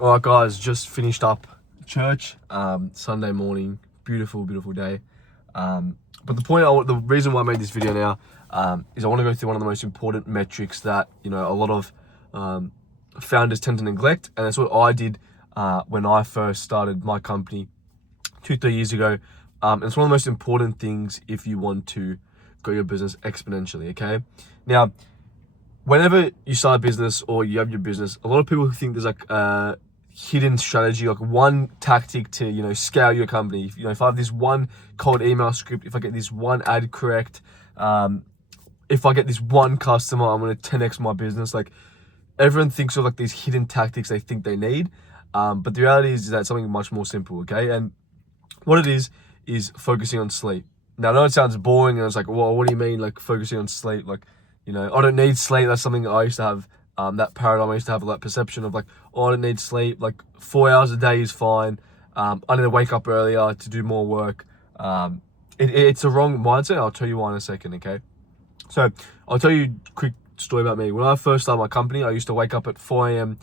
All right, guys, just finished up church. Sunday morning, beautiful day. But the reason why I made this video now is I want to go through one of the most important metrics that a lot of founders tend to neglect, and that's what I did when I first started my company 2-3 years ago. And it's one of the most important things if you want to grow your business exponentially. Okay, now, whenever you start a business or you have your business, a lot of people think there's like a hidden strategy, like one tactic to, scale your company. If I have this one cold email script, if I get this one ad correct, if I get this one customer, I'm going to 10x my business. Like, everyone thinks of like these hidden tactics they think they need. But the reality is that it's something much more simple, okay? And what it is focusing on sleep. Now, I know it sounds boring, and it's like, well, what do you mean, like, focusing on sleep? Like, I don't need sleep. That's something that I used to have, that paradigm. I used to have that perception of like, oh, I don't need sleep. Like, 4 hours a day is fine. I need to wake up earlier to do more work. It's a wrong mindset. I'll tell you why in a second, okay? So, I'll tell you a quick story about me. When I first started my company, I used to wake up at 4 a.m.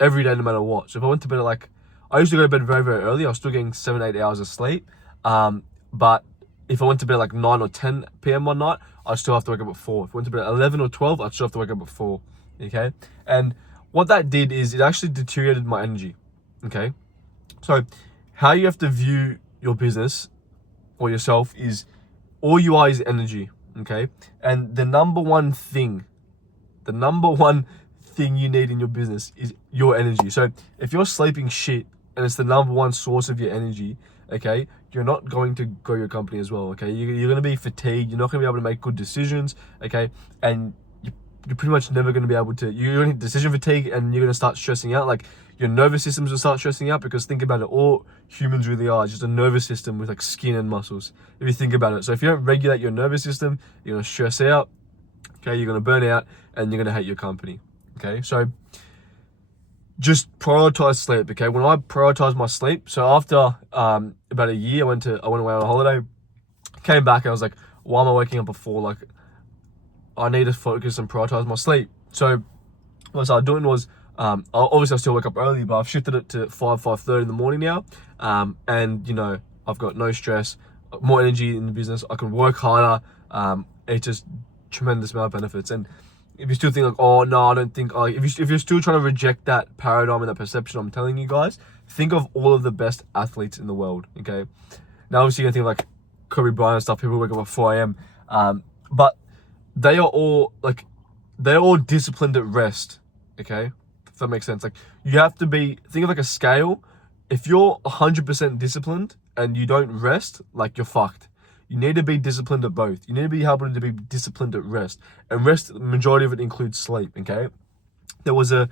Every day, no matter what. So, if I went to bed at I used to go to bed very, very early. I was still getting 7-8 hours of sleep. But if I went to bed at 9 or 10 p.m. one night, I still have to wake up at 4. If I went to bed at 11 or 12, I still have to wake up at 4. Okay? And what that did is it actually deteriorated my energy. Okay? So, how you have to view your business or yourself is all you are is energy. Okay? And the number one thing you need in your business is your energy. So, if you're sleeping shit and it's the number one source of your energy, okay, you're not going to grow your company as well, okay? You're going to be fatigued. You're not going to be able to make good decisions, okay? And you're pretty much never going to be able to, you're going to decision fatigue, and you're going to start stressing out. Like, your nervous systems will start stressing out, because think about it, all humans really are just a nervous system with like skin and muscles, if you think about it. So if you don't regulate your nervous system, you're going to stress out, okay? You're going to burn out, and you're going to hate your company, okay? So just prioritize sleep, okay? When I prioritize my sleep, so after about a year, I went away on a holiday, came back, and I was like, why am I waking up at 4? Like, I need to focus and prioritize my sleep. So what I started doing was, obviously I still wake up early, but I've shifted it to 5:30 in the morning now. And I've got no stress, more energy in the business. I can work harder. It's just tremendous amount of benefits. And if you still think like, oh no, I don't think, if you're still trying to reject that paradigm and that perception I'm telling you guys, think of all of the best athletes in the world, okay? Now, obviously, you're gonna think like Kobe Bryant and stuff, people wake up at 4 a.m. But they're all disciplined at rest, okay? If that makes sense. Like, you have to think of like a scale. If you're 100% disciplined and you don't rest, like, you're fucked. You need to be disciplined at both. You need to be able to be disciplined at rest. And rest, the majority of it includes sleep, okay? There was a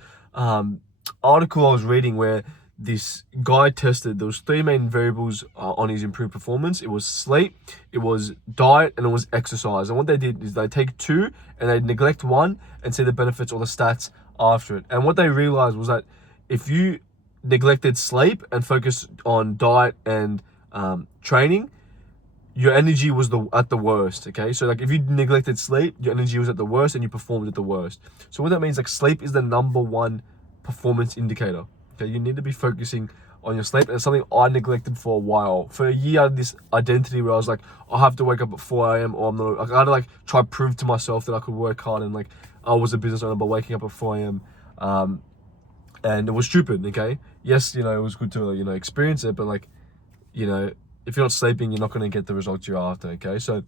article I was reading where this guy tested, there was 3 main variables on his improved performance. It was sleep, it was diet, and it was exercise. And what they did is they take 2 and they neglect 1 and see the benefits or the stats after it. And what they realized was that if you neglected sleep and focused on diet and training, your energy was at the worst, okay? So, like, if you neglected sleep, your energy was at the worst and you performed at the worst. So what that means, like, sleep is the number 1 performance indicator, okay? You need to be focusing on your sleep. And it's something I neglected for a while. For a year, I had this identity where I was like, I have to wake up at 4 a.m. or I'm not, like, I had to like try to prove to myself that I could work hard, and like, I was a business owner by waking up at 4 a.m. And it was stupid, okay? Yes, it was good to, experience it, but like, if you're not sleeping, you're not going to get the results you're after, okay? So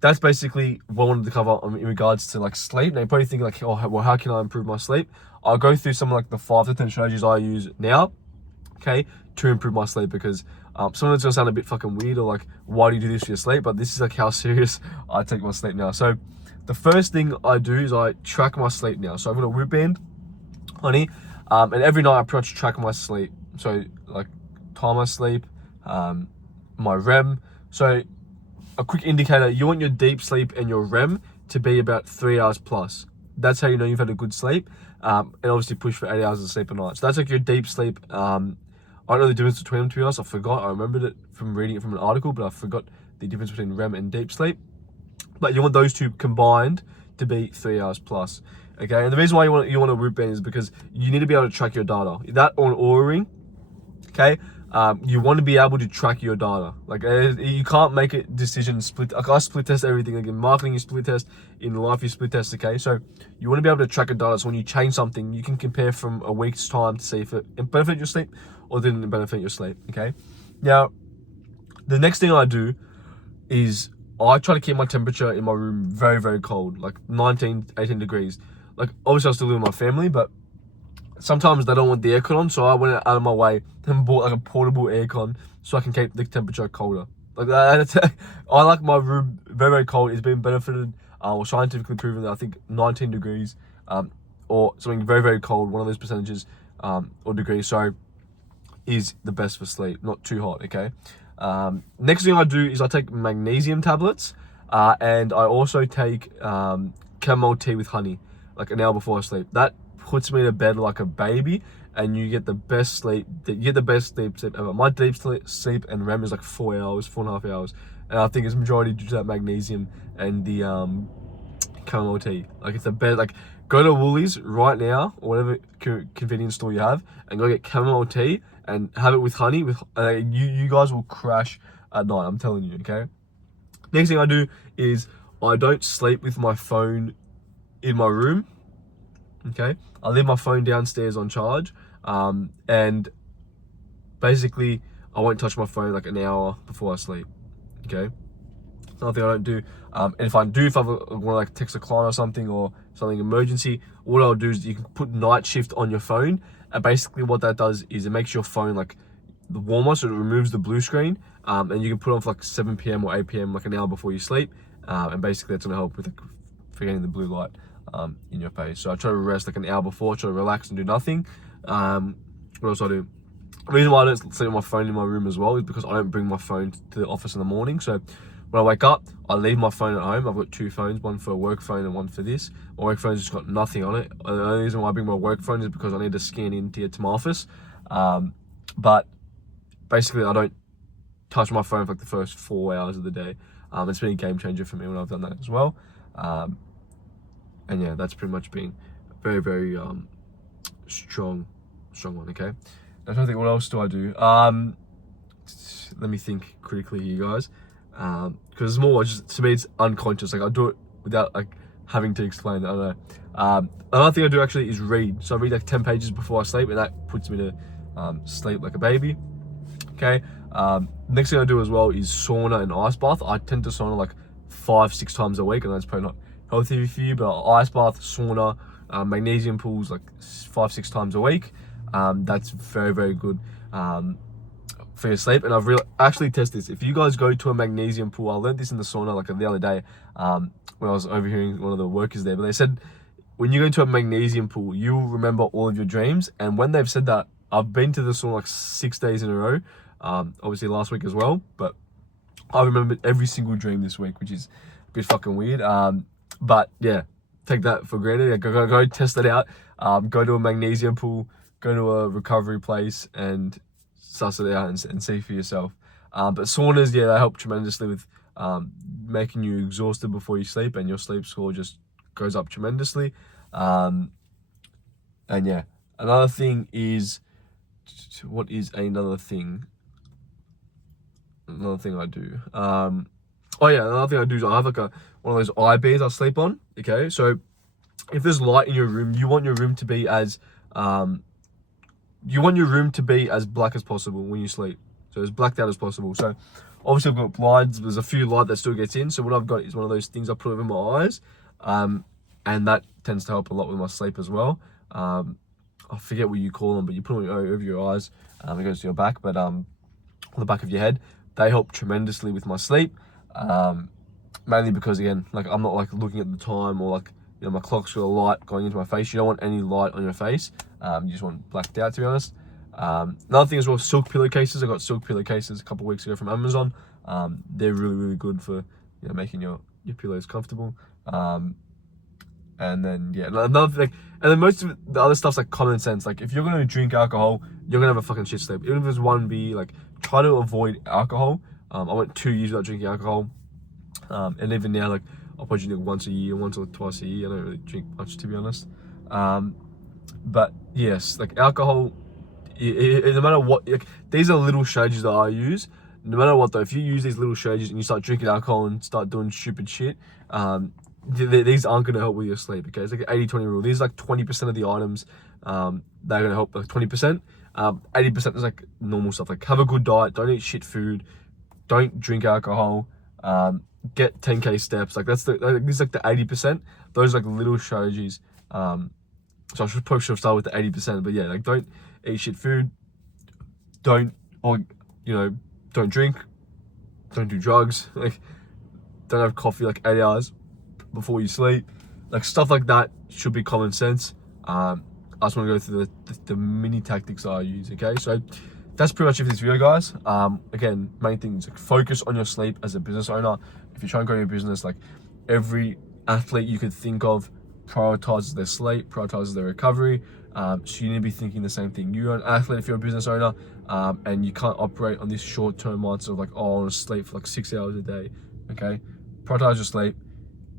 that's basically what I wanted to cover in regards to like sleep. Now you're probably thinking like, oh, well, how can I improve my sleep? I'll go through some of like the 5 to 10 strategies I use now, okay, to improve my sleep, because some of it's gonna sound a bit fucking weird, or like, why do you do this for your sleep? But this is like how serious I take my sleep now. So the first thing I do is I track my sleep now. So I've got a Whoop band, honey, and every night I pretty much track my sleep. So like, time I sleep, my REM. So a quick indicator, you want your deep sleep and your REM to be about 3 hours plus. That's how you know you've had a good sleep. And obviously push for 8 hours of sleep a night. So that's like your deep sleep. I don't know the difference between them, to be honest. I forgot. I remembered it from reading it from an article, but I forgot the difference between REM and deep sleep. But you want those two combined to be 3 hours plus. Okay, and the reason why you want a Whoop band is because you need to be able to track your data. That on Oura Ring, okay, you want to be able to track your data. Like you can't make a decision split. Like I split test everything. Like in marketing, you split test. In life, you split test. Okay, so you want to be able to track your data. So when you change something, you can compare from a week's time to see if it benefited your sleep or didn't benefit your sleep. Okay, now the next thing I do is I try to keep my temperature in my room very, very cold, like 19, 18 degrees. Like obviously I still live with my family, but sometimes they don't want the aircon on, so I went out of my way and bought like a portable aircon so I can keep the temperature colder. Like I like my room very, very cold. It's been benefited or scientifically proven that I think 19 degrees or something very, very cold, one of those percentages or degrees, sorry, is the best for sleep, not too hot, okay? Next thing I do is I take magnesium tablets and I also take chamomile tea with honey, like an hour before I sleep. That puts me to bed like a baby and you get the best sleep. You get the best sleep ever. My deep sleep and REM is like 4 hours, 4.5 hours. And I think it's majority due to that magnesium and the chamomile tea. Like it's the best. Like go to Woolies right now or whatever convenience store you have and go get chamomile tea and have it with honey. With you guys will crash at night. I'm telling you. Okay. Next thing I do is I don't sleep with my phone in my room. Okay, I leave my phone downstairs on charge, and basically I won't touch my phone like an hour before I sleep. Okay, another thing I don't do, and if I want to like text a client or something emergency, what I'll do is you can put night shift on your phone, and basically what that does is it makes your phone like the warmer, so it removes the blue screen, and you can put it on for like 7 p.m. or 8 p.m. like an hour before you sleep, and basically that's gonna help with like forgetting the blue light in your face. So I try to rest like an hour before, try to relax and do nothing. What else I do? The reason why I don't sleep with my phone in my room as well is because I don't bring my phone to the office in the morning. So when I wake up, I leave my phone at home. I've got 2 phones, one for a work phone and one for this. My work phone's just got nothing on it. The only reason why I bring my work phone is because I need to scan in to get to my office. But basically I don't touch my phone for like the first 4 hours of the day. It's been a game changer for me when I've done that as well. And yeah, that's pretty much been very, very strong one, okay? I'm trying to think, what else do I do? Let me think critically here, guys. Because it's more just, to me, it's unconscious. Like I do it without like having to explain it, I don't know. Another thing I do actually is read. So I read like 10 pages before I sleep, and that puts me to sleep like a baby, okay? Next thing I do as well is sauna and ice bath. I tend to sauna like 5-6 times a week, and that's probably not healthy for you, but ice bath, sauna, magnesium pools like 5-6 times a week. That's very, very good for your sleep. And I've actually tested this. If you guys go to a magnesium pool, I learned this in the sauna like the other day when I was overhearing one of the workers there, but they said when you go into a magnesium pool, you'll remember all of your dreams. And when they've said that, I've been to the sauna like 6 days in a row, obviously last week as well, but I remembered every single dream this week, which is a bit fucking weird. But yeah, take that for granted. Go test it out. Go to a magnesium pool, go to a recovery place and suss it out and see for yourself. But saunas, yeah, they help tremendously with making you exhausted before you sleep, and your sleep score just goes up tremendously. And yeah, another thing is, what is another thing? Another thing I do. Oh yeah, another thing I do is I have like one of those eye beads I sleep on. Okay, so if there's light in your room, you want your room to be as black as possible when you sleep. So as blacked out as possible. So obviously I've got blinds, there's a few light that still gets in. So what I've got is one of those things I put over my eyes. And that tends to help a lot with my sleep as well. I forget what you call them, but you put them over your eyes. It goes to your back, but on the back of your head. They help tremendously with my sleep. Mainly because, again, like I'm not like looking at the time or like, you know, my clock's got a light going into my face. You don't want any light on your face. You just want blacked out, to be honest. Another thing as well, silk pillowcases. I got silk pillowcases a couple of weeks ago from Amazon. They're really, really good for, you know, making your pillows comfortable. And then yeah, another thing, and then most of the other stuff's like common sense. Like if you're gonna drink alcohol, you're gonna have a fucking shit sleep. Even if it's one beer, like try to avoid alcohol. I went 2 years without drinking alcohol, and even now, like I'll probably drink once a year, once or twice a year. I don't really drink much, to be honest. But yes, like alcohol, no matter what, like, these are little strategies that I use. No matter what though, if you use these little strategies and you start drinking alcohol and start doing stupid shit, these aren't going to help with your sleep, okay? It's like an 80-20 rule. These are like 20% of the items that are going to help, like 20%. 80% is like normal stuff, like have a good diet, don't eat shit food, don't drink alcohol, get 10K steps. Like this is like the 80%. Those are like little strategies. So I probably should have started with the 80%, but yeah, like don't eat shit food, don't drink, don't do drugs, like don't have coffee like 8 hours before you sleep. Like stuff like that should be common sense. I just want to go through the mini tactics that I use, okay? So that's pretty much it for this video, guys. Again, main things, like focus on your sleep as a business owner. If you're trying to grow your business, like every athlete you could think of prioritizes their sleep, prioritizes their recovery. So you need to be thinking the same thing. You're an athlete if you're a business owner, and you can't operate on this short-term mindset of like, oh, I want to sleep for like 6 hours a day, okay? Prioritize your sleep,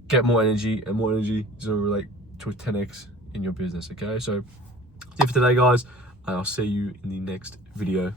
get more energy, and more energy is going to relate to a 10x in your business, okay? So that's it for today, guys. I'll see you in the next video.